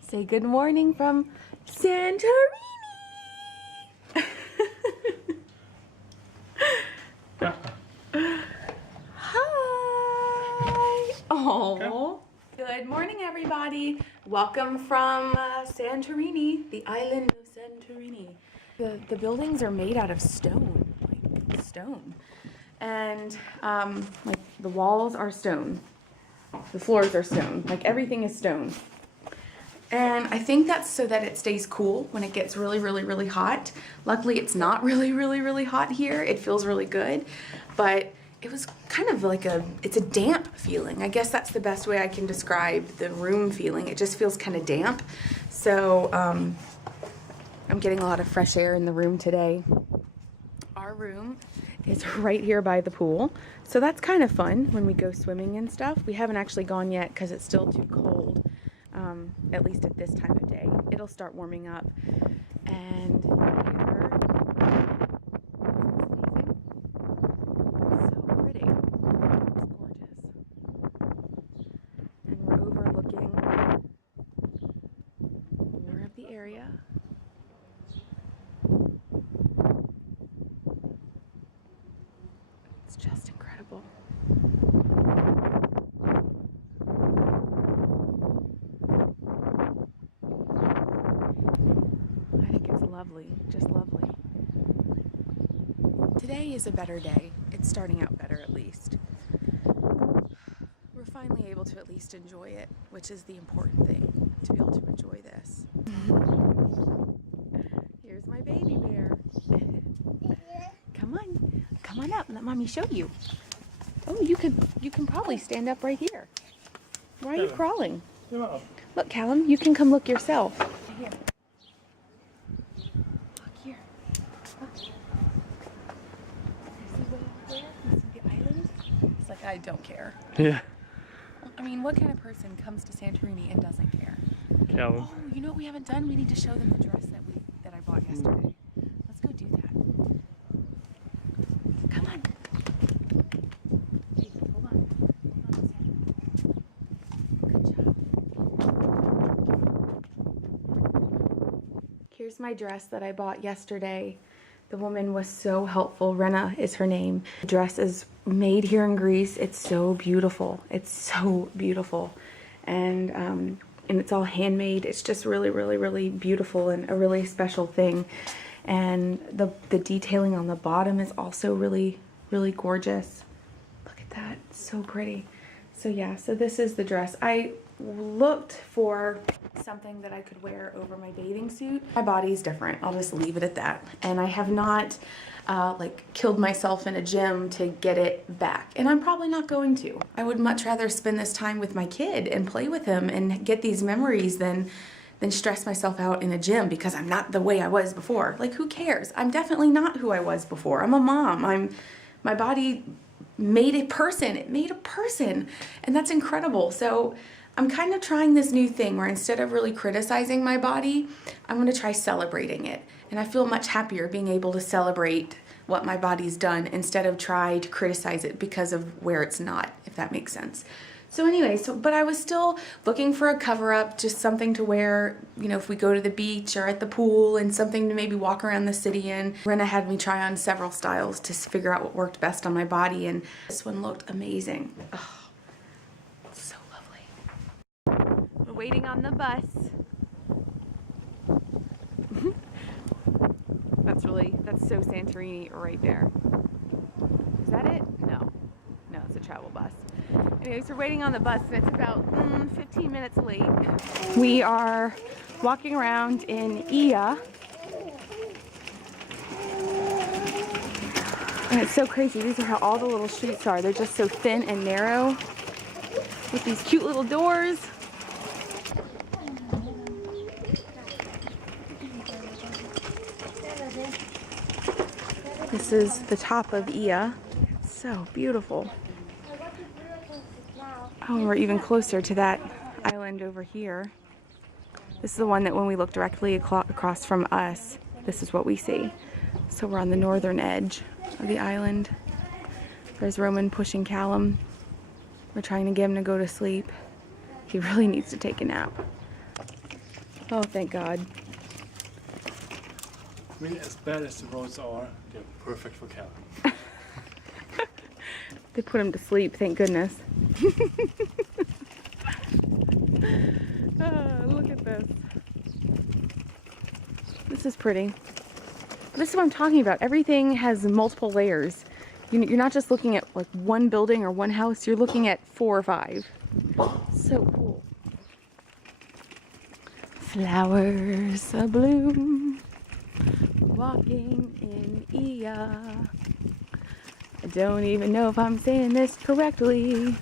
Say good morning from Santorini. Hi. Oh. Good morning, everybody. Welcome from Santorini, the island of Santorini. The buildings are made out of stone, like stone, and like the walls are stone, the floors are stone, like everything is stone. And I think that's so that it stays cool when it gets really, really, really hot. Luckily, it's not really, really, really hot here. It feels really good, but it was kind of like it's a damp feeling. I guess that's the best way I can describe the room feeling. It just feels kind of damp. So I'm getting a lot of fresh air in the room today. Our room is right here by the pool. So that's kind of fun when we go swimming and stuff. We haven't actually gone yet because it's still too cold. At least at this time of day. It'll start warming up. And here, so pretty. It's gorgeous. And we're overlooking more of the area. It's just incredible. Lovely, just lovely. Today is a better day. It's starting out better at least. We're finally able to at least enjoy it, which is the important thing, to be able to enjoy this. Here's my baby bear. Come on up, let mommy show you. Oh, you can probably stand up right here. Why are you crawling? Look, Callum, you can come look yourself. Here. I don't care. Yeah. I mean, what kind of person comes to Santorini and doesn't care? Callum. Oh, you know what we haven't done? We need to show them the dress that I bought yesterday. Let's go do that. Come on. Hey, hold on. Hold on. Good job. Here's my dress that I bought yesterday. The woman was so helpful. Rena is her name. The dress is made here in Greece. It's so beautiful. It's so beautiful. And it's all handmade. It's just really, really, really beautiful and a really special thing. And the detailing on the bottom is also really, really gorgeous. Look at that. It's so pretty. So yeah, so this is the dress. I looked for something that I could wear over my bathing suit. My body's different. I'll just leave it at that. And I have not like killed myself in a gym to get it back. And I'm probably not going to. I would much rather spend this time with my kid and play with him and get these memories than stress myself out in a gym because I'm not the way I was before. Like, who cares? I'm definitely not who I was before. I'm a mom. My body made a person. It made a person. And that's incredible. So I'm kind of trying this new thing where instead of really criticizing my body, I'm going to try celebrating it. And I feel much happier being able to celebrate what my body's done instead of try to criticize it because of where it's not, if that makes sense. So anyway, but I was still looking for a cover-up, just something to wear, you know, if we go to the beach or at the pool, and something to maybe walk around the city in. Rena had me try on several styles to figure out what worked best on my body, and this one looked amazing. Oh, so lovely. We're waiting on the bus. That's so Santorini right there. Is that it? No, it's a travel bus. Anyways, we're waiting on the bus and it's about 15 minutes late. We are walking around in Ia. And it's so crazy. These are how all the little streets are. They're just so thin and narrow with these cute little doors. This is the top of Ia. It's so beautiful. Oh, and we're even closer to that island over here. This is the one that when we look directly across from us, this is what we see. So we're on the northern edge of the island. There's Roman pushing Callum. We're trying to get him to go to sleep. He really needs to take a nap. Oh, thank God. I mean, as bad as the roads are, they're perfect for Callum. They put him to sleep, thank goodness. Oh, look at this. This is pretty. This is what I'm talking about. Everything has multiple layers. You're not just looking at like one building or one house, you're looking at 4 or 5. So cool. Flowers abloom, walking in Ia. I don't even know if I'm saying this correctly.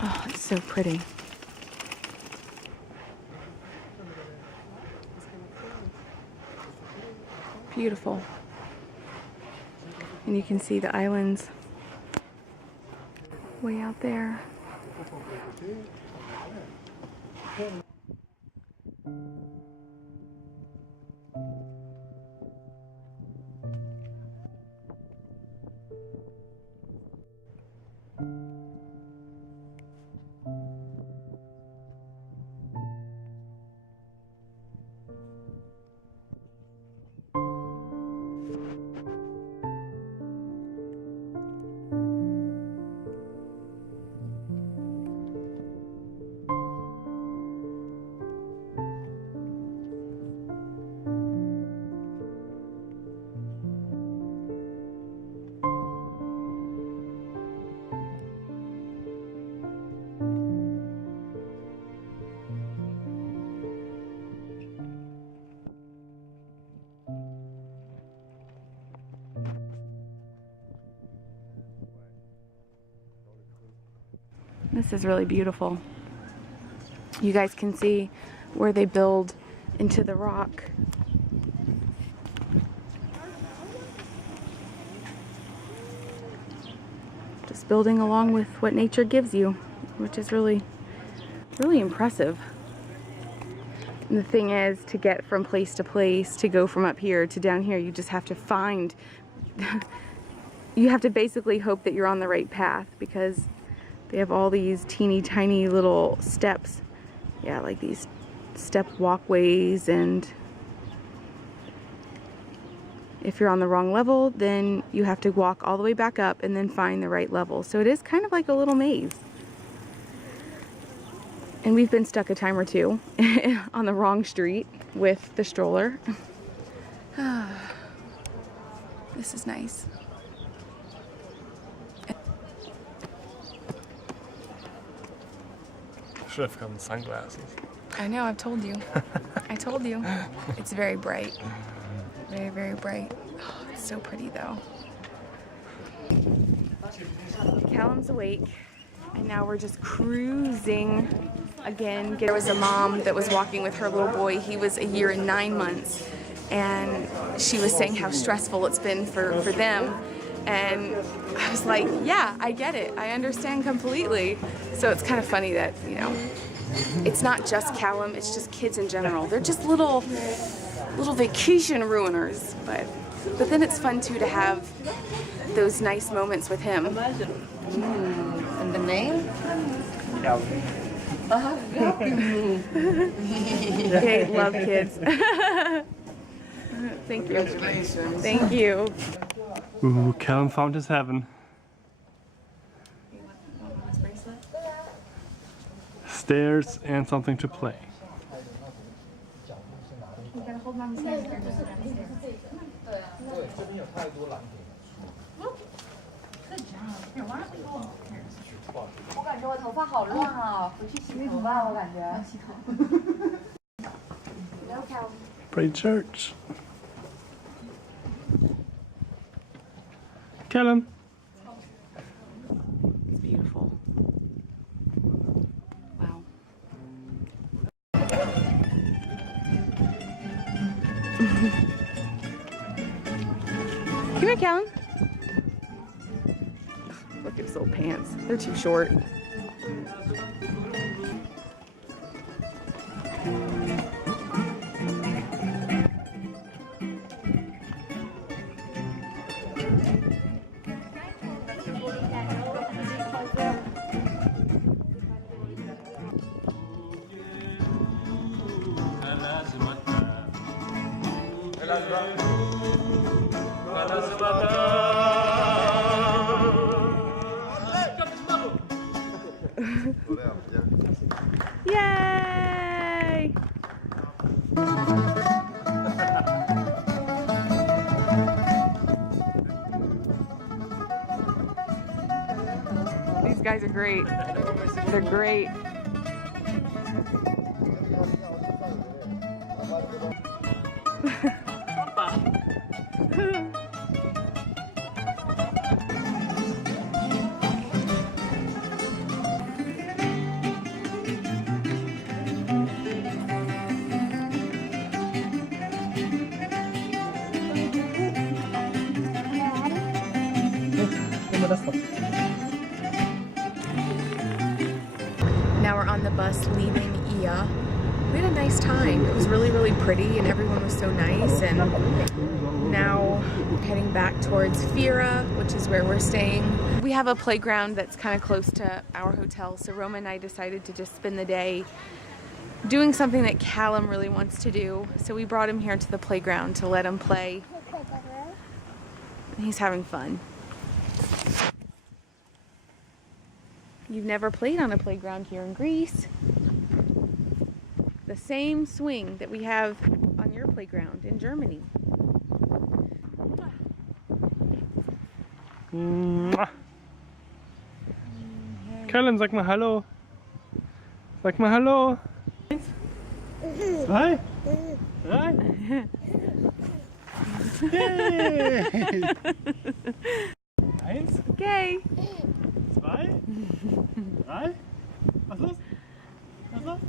Oh, it's so pretty. Beautiful. And you can see the islands way out there. This is really beautiful. You guys can see where they build into the rock. Just building along with what nature gives you, which is really, really impressive. And the thing is, to get from place to place, to go from up here to down here, you just have to find, you have to basically hope that you're on the right path, because they have all these teeny tiny little steps. Yeah, like these step walkways, and if you're on the wrong level, then you have to walk all the way back up and then find the right level. So it is kind of like a little maze. And we've been stuck a time or two on the wrong street with the stroller. This is nice. Should have gotten sunglasses. I know, I've told you. I told you. It's very bright. Very, very bright. Oh, it's so pretty though. Callum's awake, and now we're just cruising again. There was a mom that was walking with her little boy. He was 1 year and 9 months, and she was saying how stressful it's been for them. And I was like, yeah, I get it. I understand completely. So it's kind of funny that, you know, it's not just Callum, it's just kids in general. They're just little vacation ruiners. But then it's fun too to have those nice moments with him. And the name? Okay, love kids. Thank you. Congratulations. Thank you. Ooh, Callum found his heaven. Stairs and something to play. You gotta hold mommy's hand. Good job. Here, why don't we go here? 我感觉我头发好乱啊，回去洗头吧，我感觉。洗头。Pray church. Callum. It's beautiful. Wow. Come here, Callum. Look at his little pants. They're too short. Yay! These guys are great. They're great. Now we're on the bus leaving Ia. We had a nice time. It was really, really pretty and everyone was so nice. And now heading back towards Fira, which is where we're staying. We have a playground that's kind of close to our hotel, so Roma and I decided to just spend the day doing something that Callum really wants to do. So we brought him here to the playground to let him play. And he's having fun. You've never played on a playground here in Greece. The same swing that we have on your playground in Germany. Callum, sag mal Hallo. Sag mal Hallo. 1, 2, 3. Yay! 1, Okay. 2, 3. Was los? Was los?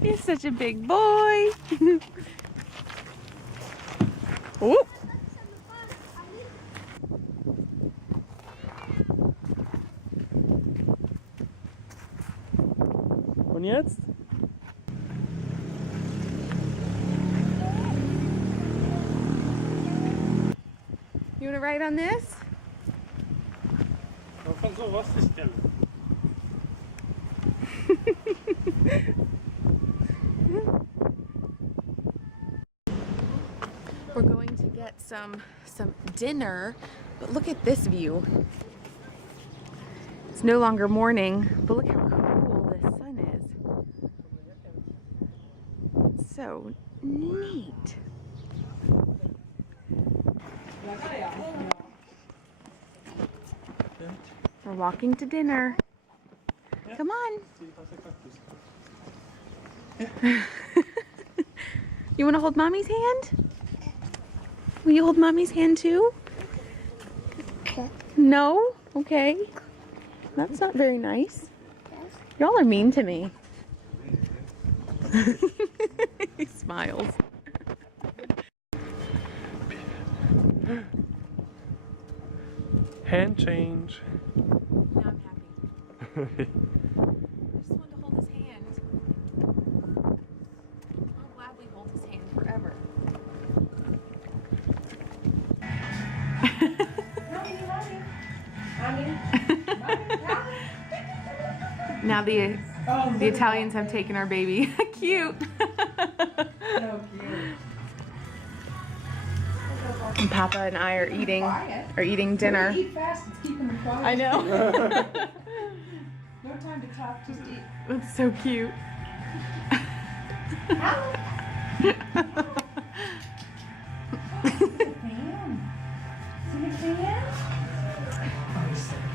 He's such a big boy. Ooh. Und jetzt? You want to ride on this? Van zo was te stellen. We're going to get some dinner, but look at this view. It's no longer morning, but look how cool the sun is. It's so neat. We're walking to dinner. Come on. You want to hold Mommy's hand? Will you hold Mommy's hand too? No? Okay. That's not very nice. Y'all are mean to me. He smiles. Hand change. Now I'm happy. I just wanted to hold his hand. I'll gladly hold his hand forever. Now the Italians have taken our baby. Cute. So cute. And Papa and I are eating dinner. Eat fast, it's keeping them quiet. I know. No time to talk, just eat. That's so cute.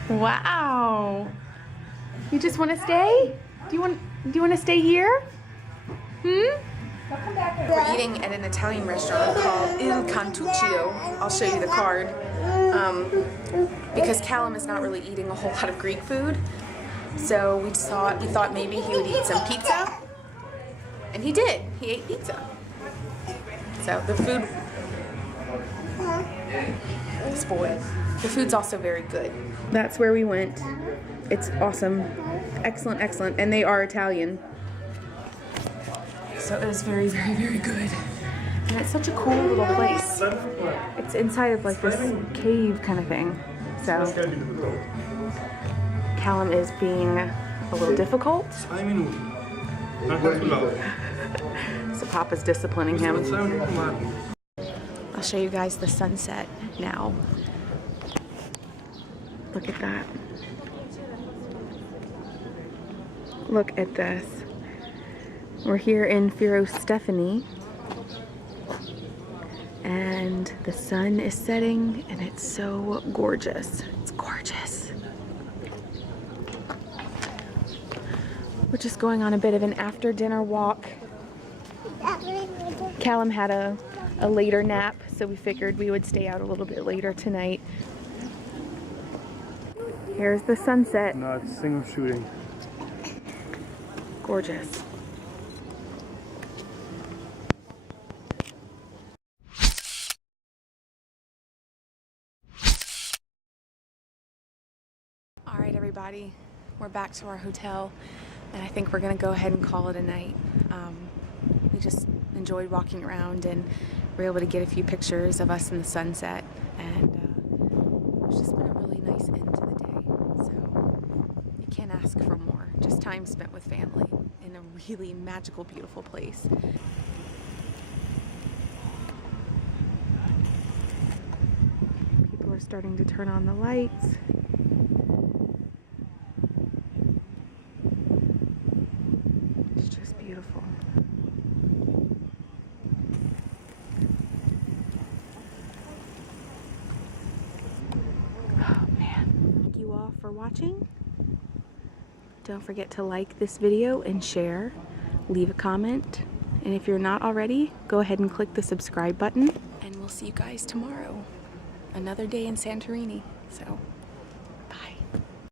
Wow. You just want to stay? Do you want to stay here? Hmm? We're eating at an Italian restaurant called Il Cantuccio. I'll show you the card. Because Callum is not really eating a whole lot of Greek food, so we thought maybe he would eat some pizza, and he did. He ate pizza. So the food, this boy, the food's also very good. That's where we went. It's awesome, excellent, excellent, and they are Italian. So it was very, very, very good. And it's such a cool little place. It's inside of like this cave kind of thing. So Callum is being a little difficult. 2 Minuten. Dann kannst du laufen. Papa's disciplining him. I'll show you guys the sunset now. Look at that. Look at this. We're here in Stephanie, and the sun is setting and it's so gorgeous. It's gorgeous. We're just going on a bit of an after dinner walk. Callum had a later nap, so we figured we would stay out a little bit later tonight. Here's the sunset. No, it's single shooting. Gorgeous. All right, everybody, we're back to our hotel, and I think we're gonna go ahead and call it a night. We just enjoyed walking around and were able to get a few pictures of us in the sunset, and it's just been a really nice end to the day. So you can't ask for more. Just time spent with family in a really magical, beautiful place. People are starting to turn on the lights. It's just beautiful. Oh man. Thank you all for watching. Don't forget to like this video and share, leave a comment, and if you're not already, go ahead and click the subscribe button, and we'll see you guys tomorrow. Another day in Santorini, so